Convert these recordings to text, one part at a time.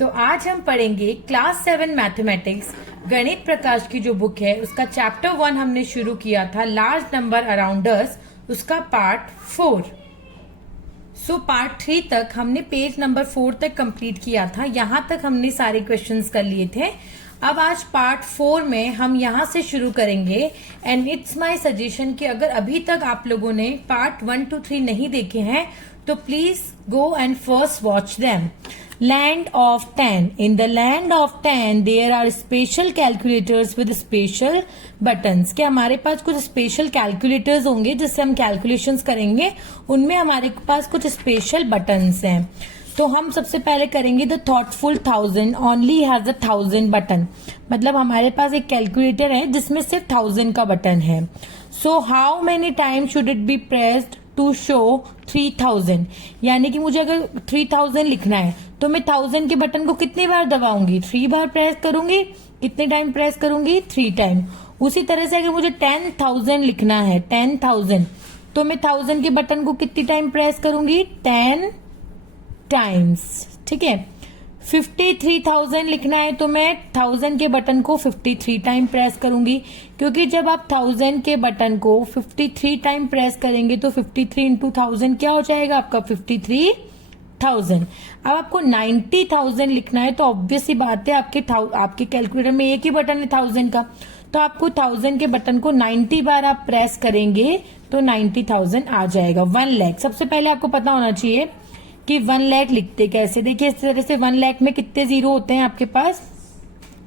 तो आज हम पढ़ेंगे क्लास 7 मैथमेटिक्स गणित प्रकाश की जो बुक है उसका चैप्टर 1 हमने शुरू किया था लार्ज नंबर अराउंड अस, उसका पार्ट 4। सो पार्ट 3 तक हमने पेज नंबर 4 तक कंप्लीट किया था। यहां तक हमने सारे क्वेश्चंस कर लिए थे। अब आज पार्ट 4 में हम यहां से शुरू करेंगे एंड इट्स माय सजेशन कि अगर अभी तक आप लोगों ने पार्ट 1 to 3 नहीं देखे हैं तो please go and first watch them. Land of 10. In the land of 10 there are special calculators with special buttons. क्या हमारे पास कुछ स्पेशल कैलकुलेटर्स होंगे जिससे हम कैलकुलेशंस करेंगे, उनमें हमारे पास कुछ स्पेशल बटन्स हैं। तो हम सबसे पहले करेंगे the thoughtful 1000 only has a 1000 button. मतलब हमारे पास एक कैलकुलेटर है जिसमें सिर्फ 1000 का बटन है। So how many time should it be pressed to show 3000। यानी कि मुझे अगर 3000 लिखना है तो मैं 1000 के बटन को कितनी बार दबाऊंगी? 3 बार प्रेस करूंगी। कितने टाइम प्रेस करूंगी? 3 टाइम। उसी तरह से अगर मुझे 10,000 लिखना है, 10,000, तो मैं 1000 के बटन को कितनी टाइम प्रेस करूंगी? 10 टाइम्स। ठीक है। 53,000 लिखना है तो मैं 1000 के बटन को 53 टाइम प्रेस करूंगी, क्योंकि जब आप 1000 के बटन को 53 टाइम प्रेस करेंगे तो 53 इंटू 1000 क्या हो जाएगा आपका? 53,000। अब आपको 90,000 लिखना है तो ऑब्वियस सी बात है आपके कैलकुलेटर में एक ही बटन है 1000 का, तो आपको 1000 के बटन को 90 बार आप प्रेस करेंगे तो 90,000 आ जाएगा। 1 लाख। सबसे पहले आपको पता होना चाहिए कि 1 लाख लिखते कैसे। देखिए इस तरह से 1 लाख में कितने जीरो होते हैं आपके पास?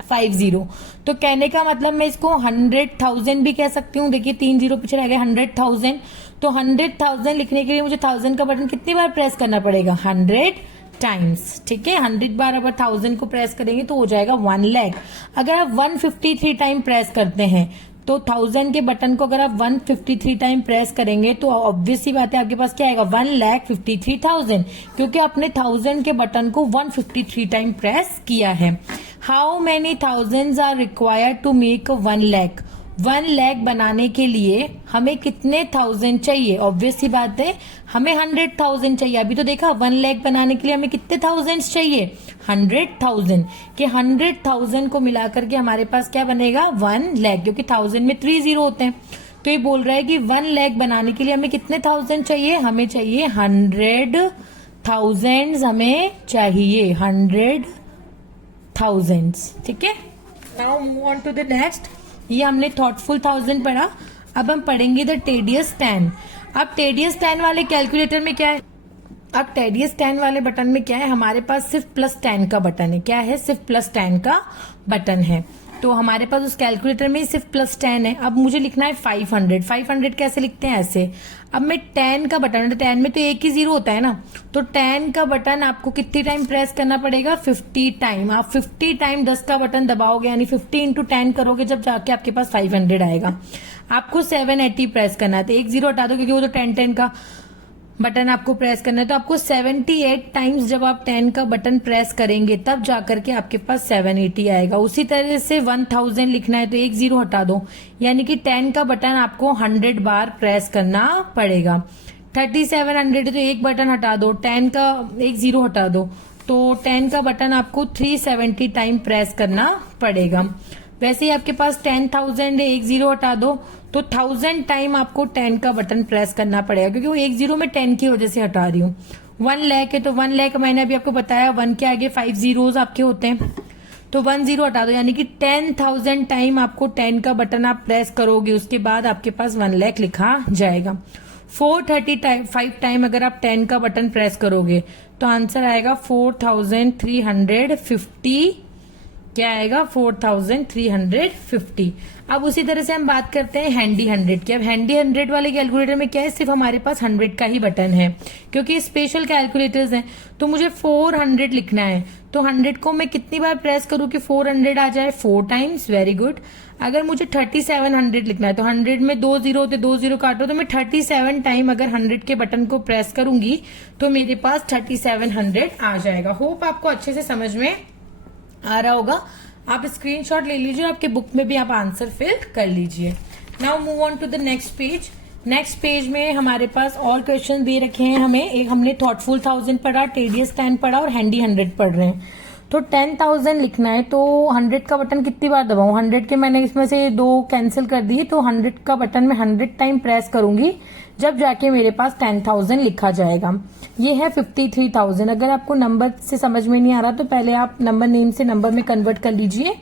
5 जीरो। तो कहने का मतलब मैं इसको 100,000 भी कह सकती हूँ। देखिए 3 जीरो पीछे रह गए, 100,000। तो 100,000 लिखने के लिए मुझे 1000 का बटन कितनी बार प्रेस करना पड़ेगा? 100 टाइम्स। ठीक है। 100 बार अगर 1000 को प्रेस करेंगे तो हो जाएगा 1 लाख। अगर आप 153 टाइम प्रेस करते हैं तो 1000 के बटन को अगर आप 153 टाइम प्रेस करेंगे तो ऑब्वियस सी बात है आपके पास क्या आएगा? 1,53,000, क्योंकि आपने 1000 के बटन को 153 टाइम प्रेस किया है। How many thousands are required to make 1 lakh? 1 lakh बनाने के लिए हमें कितने 1000 चाहिए? ऑब्वियस सी बात है हमें 100,000 चाहिए। अभी तो देखा 1 लाख बनाने के लिए हमें कितने थाउजेंड्स चाहिए? 100,000 के 100,000 को मिलाकर के हमारे पास क्या बनेगा? 1 लाख, क्योंकि 1000 में 3 जीरो होते हैं। तो ये बोल रहा है कि 1 लाख बनाने के लिए हमें कितने 1000 चाहिए? हमें चाहिए 100,000 हमें चाहिए 100,000। ठीक है। Now move on to the next. ये हमने थॉटफुल 1000 पढ़ा। अब हम पढ़ेंगे द टेडियस 10। अब टेडियस 10 वाले कैलकुलेटर में क्या है? अब टेडियस 10 वाले बटन में क्या है? हमारे पास सिर्फ +10 का बटन है। क्या है? सिर्फ +10 का बटन है। तो हमारे पास उस कैलकुलेटर में सिर्फ +10 है। अब मुझे लिखना है 500। 500 कैसे लिखते हैं? ऐसे। अब मैं 10 का बटन, 10 में तो एक ही जीरो होता है ना, तो 10 का बटन आपको कितनी टाइम प्रेस करना पड़ेगा? 50 टाइम। आप 50 टाइम 10 का बटन दबाओगे, यानी 50 इंटू 10 करोगे, जब जाके आपके पास 500 आएगा। आपको 780 प्रेस करना है, तो एक जीरो हटा दो क्योंकि वो तो 10 का बटन आपको प्रेस करना है। तो आपको 78 टाइम्स जब आप 10 का बटन प्रेस करेंगे तब जाकर के आपके पास 780 आएगा। उसी तरह से 1000 लिखना है तो एक जीरो हटा दो, यानी कि 10 का बटन आपको 100 बार प्रेस करना पड़ेगा। 3700 तो एक बटन हटा दो, 10 का एक जीरो हटा दो, तो 10 का बटन आपको 370 टाइम प्रेस करना पड़ेगा। वैसे ही आपके पास 10,000 है, एक जीरो हटा दो, तो 1000 टाइम आपको 10 का बटन प्रेस करना पड़ेगा, क्योंकि वो एक जीरो में 10 की वजह से हटा रही हूँ। 1 लाख है तो 1 लाख मैंने अभी आपको बताया 1 के आगे 5 जीरोज आपके होते हैं, तो 1 जीरो हटा दो, यानी कि 10,000 टाइम आपको 10 का बटन आप प्रेस करोगे, उसके बाद आपके पास 1 लाख लिखा जाएगा। 435 टाइम अगर आप 10 का बटन प्रेस करोगे तो आंसर आएगा 4,350। क्या आएगा? 4,350। अब उसी तरह से हम बात करते हैं हैंडी 100 की। अब हैंडी 100 वाले कैलकुलेटर में क्या है? सिर्फ हमारे पास 100 का ही बटन है, क्योंकि स्पेशल कैलकुलेटर्स हैं। तो मुझे 400 लिखना है, तो 100 को मैं कितनी बार प्रेस करूं कि 400 आ जाए? 4 टाइम्स। Very good. अगर मुझे 3700 लिखना है तो 100 में 2 जीरो होते, 2 जीरो काटो, तो मैं 37 टाइम अगर 100 के बटन को प्रेस करूंगी तो मेरे पास 3700 आ जाएगा। होप आपको अच्छे से समझ में आ रहा होगा। आप स्क्रीनशॉट ले लीजिए, आपके बुक में भी आप आंसर फिल कर लीजिए। Now move on to the next page. Next page में हमारे पास और क्वेश्चन दे रखे हैं हमें। एक हमने थॉटफुल 1000 पढ़ा, टेडियस 10 पढ़ा और हैंडी 100 पढ़ रहे हैं। तो 10,000 लिखना है तो 100 का बटन कितनी बार दबाऊं? 100 के मैंने इसमें से 2 कैंसिल कर दिए, तो 100 का बटन मैं 100 टाइम प्रेस करूंगी, जब जाके मेरे पास 10,000 लिखा जाएगा। ये है 53,000। अगर आपको नंबर से समझ में नहीं आ रहा तो पहले आप नंबर नेम से नंबर में कन्वर्ट कर लीजिए।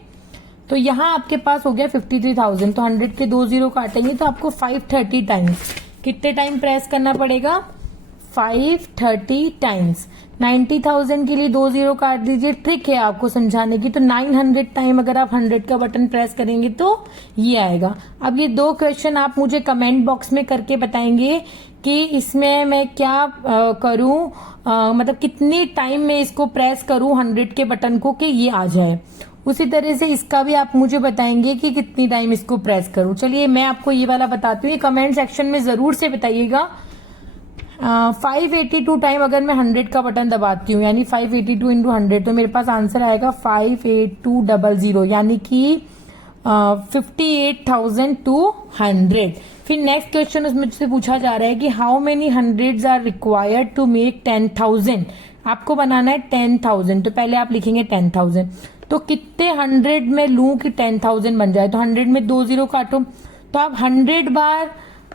तो यहाँ आपके पास हो गया 53,000, तो 100 के 2 जीरो काटेंगे तो आपको 530 टाइम्स, कितने टाइम प्रेस करना पड़ेगा? 530 टाइम्स। 90,000 के लिए 2 जीरो काट दीजिए, ट्रिक है आपको समझाने की। तो 900 टाइम अगर आप 100 का बटन प्रेस करेंगे तो ये आएगा। अब ये 2 क्वेश्चन आप मुझे कमेंट बॉक्स में करके बताएंगे कि इसमें मैं क्या करूं, मतलब कितनी टाइम में इसको प्रेस करूं 100 के बटन को कि ये आ जाए। उसी तरह से इसका भी आप मुझे बताएंगे कि कितनी टाइम इसको प्रेस करूं। चलिए मैं आपको ये वाला बताती हूँ, ये कमेंट सेक्शन में जरूर से बताइएगा। 582 टाइम अगर मैं 100 का बटन दबाती हूँ, यानी 582 इंटू 100, तो मेरे पास आंसर आएगा 58200, यानी कि 58,200। फिर नेक्स्ट क्वेश्चन उसमें मुझसे पूछा जा रहा है कि how many hundreds are required to make 10,000। आपको बनाना है 10,000, तो पहले आप लिखेंगे 10,000। तो कितने 100 में लूं कि 10,000 बन जाए? तो 100 में 2 जीरो काटो, तो आप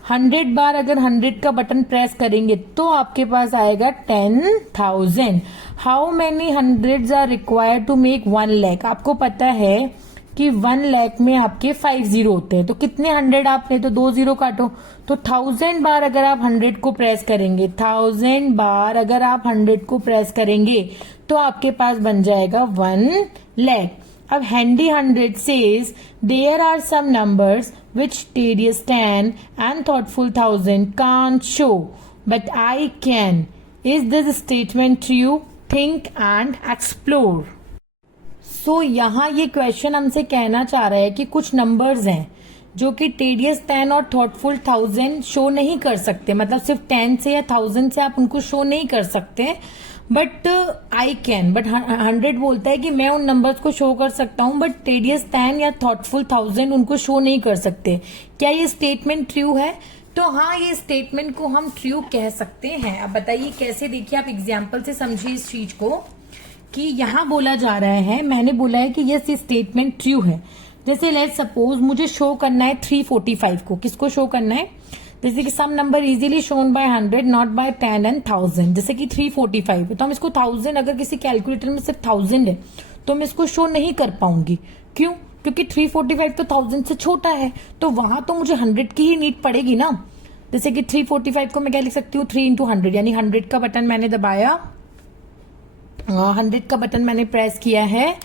100 बार अगर 100 का बटन प्रेस करेंगे तो आपके पास आएगा 10,000। How many hundreds are required to make 1 lakh. आपको पता है कि 1 लाख में आपके 5 जीरो होते हैं, तो कितने 100 आपने? तो 2 जीरो काटो, तो 1000 बार अगर आप 100 को प्रेस करेंगे, 1000 बार अगर आप 100 को प्रेस करेंगे तो आपके पास बन जाएगा 1 लाख। अब handy 100 says there are some numbers which tedious 10 and thoughtful 1000 can't show, but I can. Is this statement true? Think and explore. So यहाँ ये क्वेश्चन हमसे कहना चाह रहा है कि कुछ नंबर्स हैं जो कि टेडियस 10 और थॉटफुल 1000 शो नहीं कर सकते, मतलब सिर्फ 10 से या 1000 से आप उनको शो नहीं कर सकते, बट आई कैन। बट 100 बोलता है कि मैं उन नंबर्स को शो कर सकता हूं, बट टेडियस 10 या थॉटफुल 1000 उनको शो नहीं कर सकते। क्या ये स्टेटमेंट ट्रू है? तो हाँ, ये स्टेटमेंट को हम ट्रू कह सकते हैं। अब बताइए कैसे? देखिए आप एग्जाम्पल से समझिए इस चीज को कि यहाँ बोला जा रहा है, मैंने बोला है कि यस ये स्टेटमेंट ट्रू है। जैसे लेट्स सपोज मुझे शो करना है 345 को, किसको शो करना है? जैसे कि some number easily shown by 100 not by 10 and 1000, जैसे कि 345 है, तो हम इसको 1000, अगर किसी कैलकुलेटर में सिर्फ 1000 है तो मैं इसको शो नहीं कर पाऊंगी। क्यों? क्योंकि 345 तो 1000 से छोटा है, तो वहां तो मुझे 100 की ही नीड पड़ेगी ना। जैसे कि 345 को मैं क्या लिख सकती हूँ? 3 इंटू 100, यानी 100 का बटन मैंने दबाया, 100 का बटन मैंने प्रेस किया है,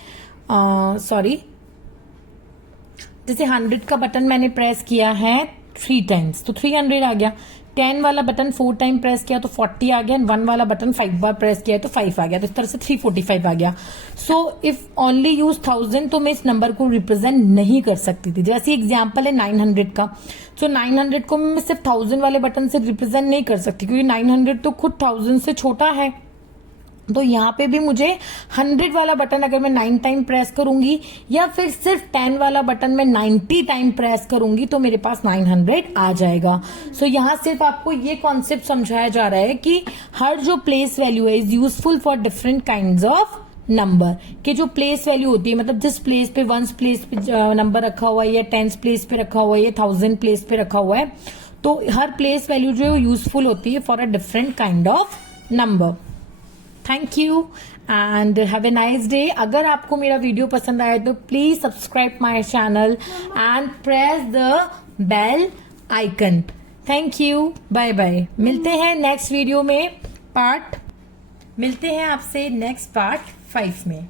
जैसे 100 का बटन मैंने प्रेस किया है 3 टाइम्स, तो 300 आ गया। 10 वाला बटन 4 टाइम प्रेस किया तो 40 आ गया, एंड 1 वाला बटन 5 बार प्रेस किया तो 5 आ गया, तो इस तरह से 345 आ गया। सो इफ ओनली यूज 1000, तो मैं इस नंबर को रिप्रेजेंट नहीं कर सकती थी। जैसे एग्जाम्पल है 900 का, सो 900 को मैं सिर्फ 1000 वाले बटन से रिप्रेजेंट नहीं कर सकती, क्योंकि 900 तो खुद 1000 से छोटा है। तो यहाँ पे भी मुझे 100 वाला बटन अगर मैं 9 टाइम प्रेस करूंगी, या फिर सिर्फ 10 वाला बटन मैं 90 टाइम प्रेस करूंगी, तो मेरे पास 900 आ जाएगा। सो यहाँ सिर्फ आपको ये कॉन्सेप्ट समझाया जा रहा है कि हर जो प्लेस वैल्यू है is useful for different kinds of number, कि जो प्लेस वैल्यू होती है, मतलब जिस प्लेस पे 1 प्लेस पे नंबर रखा हुआ है, या 10 प्लेस पे रखा हुआ है, या 1000 प्लेस पे रखा हुआ है, तो हर प्लेस वैल्यू जो है यूजफुल होती है for a different kind of number. Thank you and have a nice day. अगर आपको मेरा वीडियो पसंद आया तो please subscribe my channel and press the bell icon. Thank you, bye bye. मिलते हैं नेक्स्ट वीडियो में, मिलते हैं आपसे नेक्स्ट पार्ट 5 में।